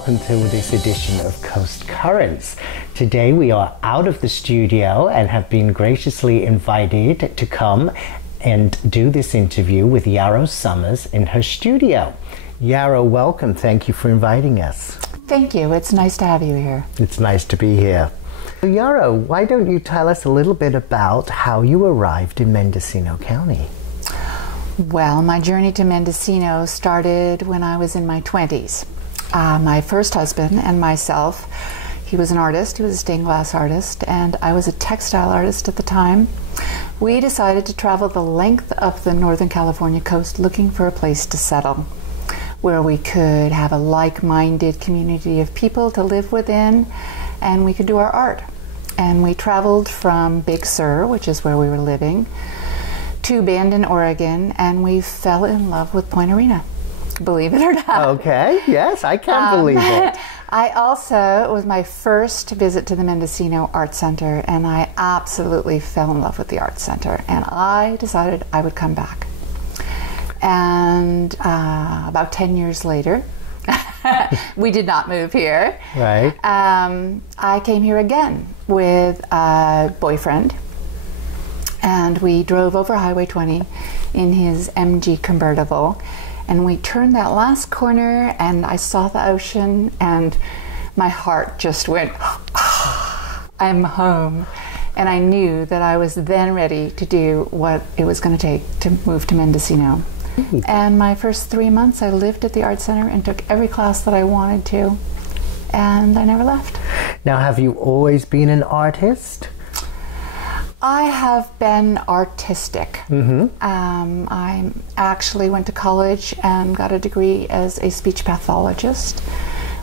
welcome to this edition of Coast Currents. Today we are out of the studio and have been graciously invited to come and do this interview with Yarrow Summers in her studio. Yarrow, welcome. Thank you for inviting us. Thank you. It's nice to have you here. It's nice to be here. Yarrow, why don't you tell us a little bit about how you arrived in Mendocino County? Well, my journey to Mendocino started when I was in my 20s. My first husband and myself, he was an artist, he was a stained glass artist, and I was a textile artist at the time. We decided to travel the length of the Northern California coast looking for a place to settle, where we could have a like-minded community of people to live within, and we could do our art. And we traveled from Big Sur, which is where we were living, to Bandon, Oregon, and we fell in love with Point Arena, believe it or not. Okay, yes, I can believe it. It was my first visit to the Mendocino Art Center, and I absolutely fell in love with the Art Center, and I decided I would come back. And about 10 years later, we did not move here. Right. I came here again with a boyfriend, and we drove over Highway 20 in his MG convertible, and we turned that last corner and I saw the ocean and my heart just went, I'm home. And I knew that I was then ready to do what it was going to take to move to Mendocino. And my first 3 months I lived at the Art Center and took every class that I wanted to, and I never left. Now, have you always been an artist? I have been artistic. I actually went to college and got a degree as a speech pathologist,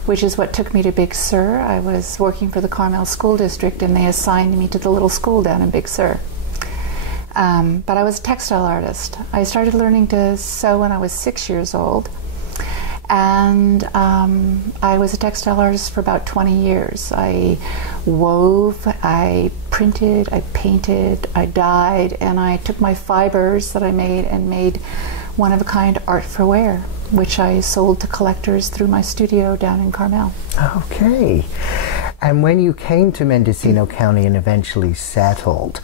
which is what took me to Big Sur. I was working for the Carmel School District, and they assigned me to the little school down in Big Sur. But I was a textile artist. I started learning to sew when I was 6 years old, and I was a textile artist for about 20 years. I wove, I printed, I painted, I dyed, and I took my fibers that I made and made one-of-a-kind art for wear, which I sold to collectors through my studio down in Carmel. Okay. And when you came to Mendocino County and eventually settled,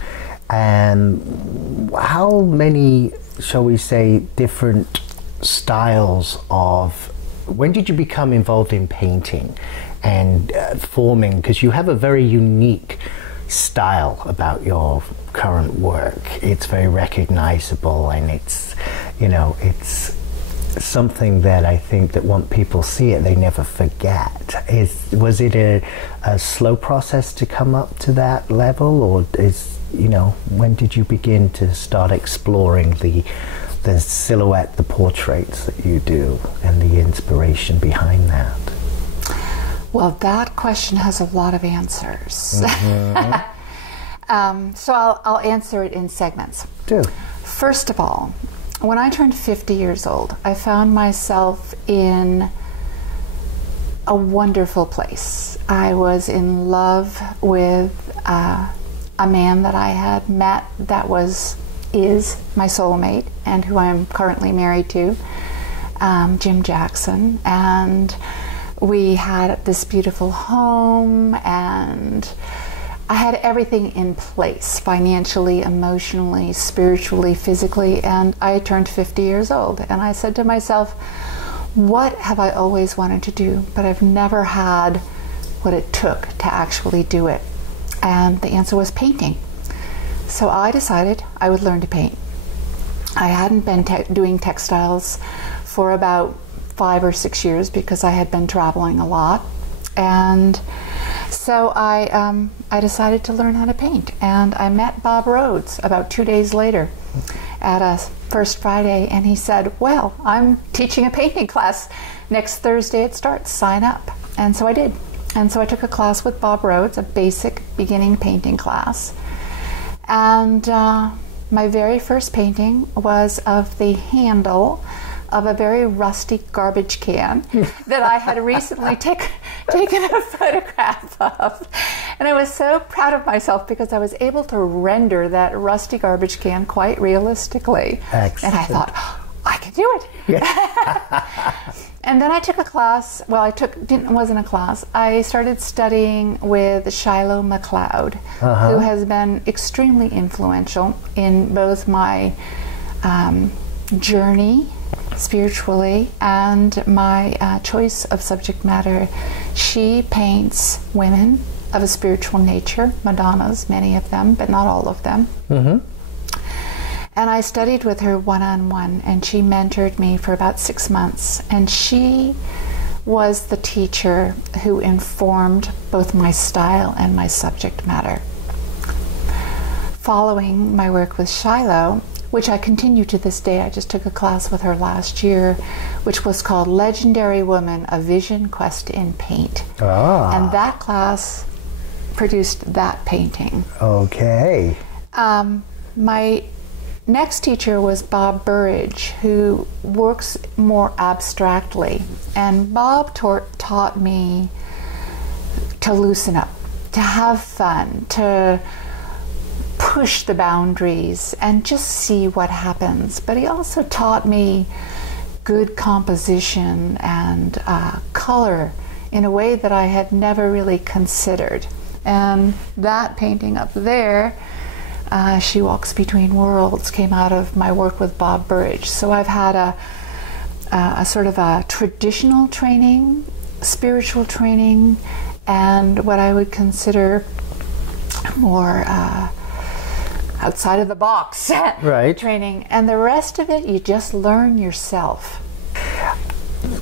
how many, shall we say, different styles of, when did you become involved in painting and forming, because you have a very unique style about your current work. It's very recognizable, and it's, you know, it's something that I think that when people see it, they never forget. Was it a slow process to come up to that level, or when did you begin to start exploring the silhouette, the portraits that you do, and the inspiration behind that? Well, that question has a lot of answers. So I'll answer it in segments. Do. First of all, when I turned 50 years old, I found myself in a wonderful place. I was in love with a man that I had met that is my soulmate, and who I'm currently married to, Jim Jackson. And we had this beautiful home, and I had everything in place, financially, emotionally, spiritually, physically, and I turned 50 years old. And I said to myself, what have I always wanted to do, but I've never had what it took to actually do it? And the answer was painting. So I decided I would learn to paint. I hadn't been doing textiles for about 5 or 6 years because I had been traveling a lot. And so I decided to learn how to paint. And I met Bob Rhodes about 2 days later at a First Friday, and he said, well, I'm teaching a painting class next Thursday. It starts, sign up. And so I did. And so I took a class with Bob Rhodes, a basic beginning painting class. And my very first painting was of the handle of a very rusty garbage can that I had recently taken a photograph of. And I was so proud of myself because I was able to render that rusty garbage can quite realistically. Excellent. And I thought, I can do it. Yeah. And then I took a class. Well, it wasn't a class. I started studying with Shiloh MacLeod, who has been extremely influential in both my journey spiritually and my choice of subject matter. She paints women of a spiritual nature, Madonnas, many of them, but not all of them. Mm-hmm. And I studied with her one-on-one, and she mentored me for about 6 months. And she was the teacher who informed both my style and my subject matter. Following my work with Shiloh, which I continue to this day, I just took a class with her last year, which was called Legendary Woman, A Vision Quest in Paint. Ah. And that class produced that painting. Okay. My next teacher was Bob Burridge, who works more abstractly. And Bob taught me to loosen up, to have fun, to push the boundaries and just see what happens. But he also taught me good composition and color in a way that I had never really considered. And that painting up there, She Walks Between Worlds, came out of my work with Bob Burridge. So I've had a sort of a traditional training, spiritual training, and what I would consider more outside of the box training. And the rest of it, you just learn yourself.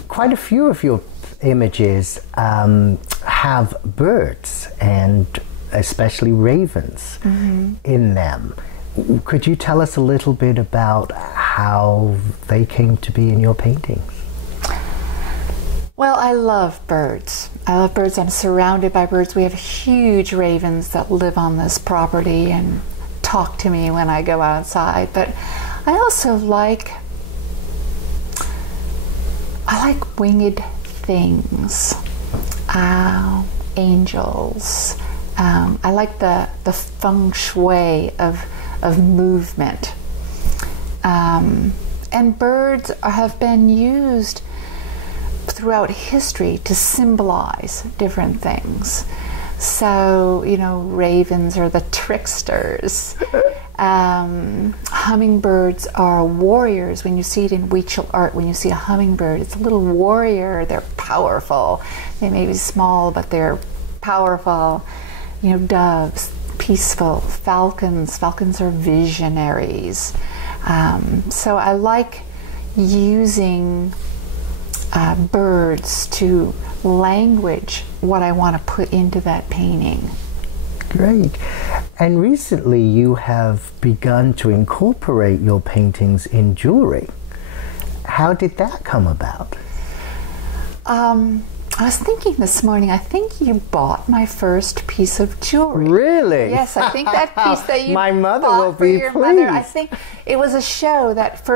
Quite a few of your images have birds, and especially ravens in them. Could you tell us a little bit about how they came to be in your paintings? Well, I love birds. I love birds. I'm surrounded by birds. We have huge ravens that live on this property and talk to me when I go outside. But I also like winged things, angels. I like the feng shui of movement. And birds have been used throughout history to symbolize different things. So, ravens are the tricksters. Hummingbirds are warriors. When you see it in Weechel art, when you see a hummingbird, it's a little warrior. They're powerful. They may be small, but they're powerful. Doves, peaceful. Falcons are visionaries. So I like using birds to language what I want to put into that painting. Great. And recently you have begun to incorporate your paintings in jewelry. How did that come about? I was thinking this morning, I think you bought my first piece of jewelry. Really? Yes, I think that piece that you my mother bought will for be your pleased. mother, I think it was a show that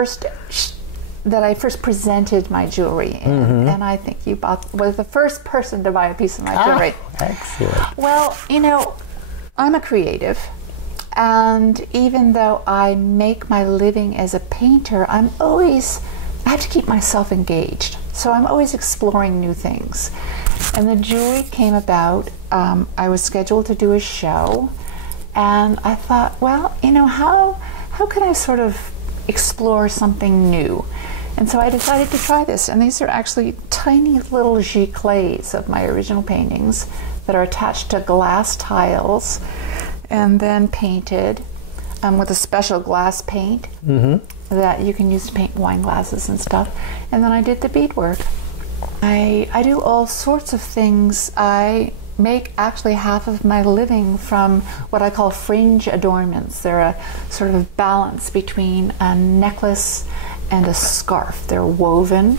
I first presented my jewelry in, and I think you was the first person to buy a piece of my jewelry. Excellent. Well, I'm a creative, and even though I make my living as a painter, I have to keep myself engaged. So I'm always exploring new things. And the jewelry came about, I was scheduled to do a show, and I thought, well, how can I sort of explore something new? And so I decided to try this. And these are actually tiny little giclées of my original paintings that are attached to glass tiles and then painted with a special glass paint that you can use to paint wine glasses and stuff. And then I did the beadwork. I do all sorts of things. I make actually half of my living from what I call fringe adornments. They're a sort of balance between a necklace and a scarf. They're woven.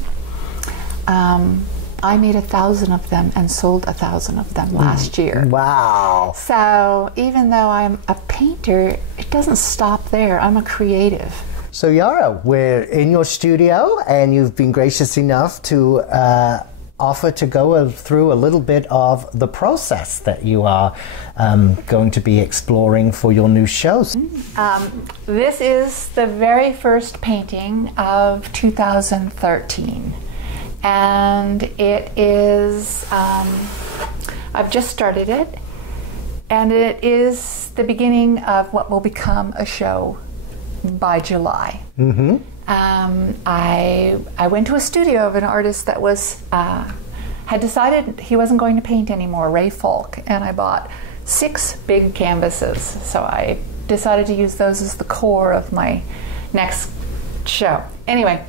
I made 1,000 of them and sold 1,000 of them last year. Wow. So even though I'm a painter, it doesn't stop there. I'm a creative. So Yarrow, we're in your studio, and you've been gracious enough to offer to go through a little bit of the process that you are going to be exploring for your new shows. This is the very first painting of 2013, and it is, I've just started it, and it is the beginning of what will become a show by July. Mm-hmm. I went to a studio of an artist that was had decided he wasn't going to paint anymore, Ray Falk, and I bought 6 big canvases. So I decided to use those as the core of my next show. Anyway,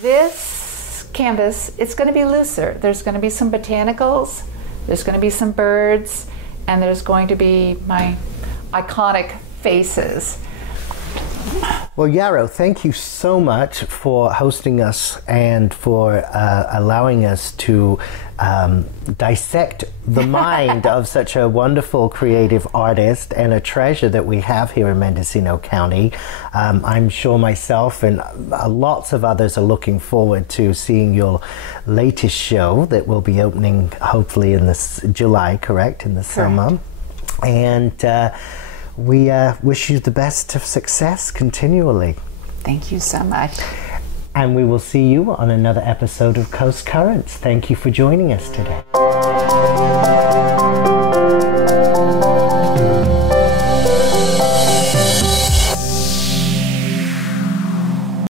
this canvas, it's going to be looser. There's going to be some botanicals, there's going to be some birds, and there's going to be my iconic faces. Well, Yarrow, thank you so much for hosting us and for allowing us to dissect the mind of such a wonderful creative artist and a treasure that we have here in Mendocino County. I'm sure myself and lots of others are looking forward to seeing your latest show that will be opening hopefully in this July, correct? In the summer. And we wish you the best of success continually. Thank you so much. And we will see you on another episode of Coast Currents. Thank you for joining us today.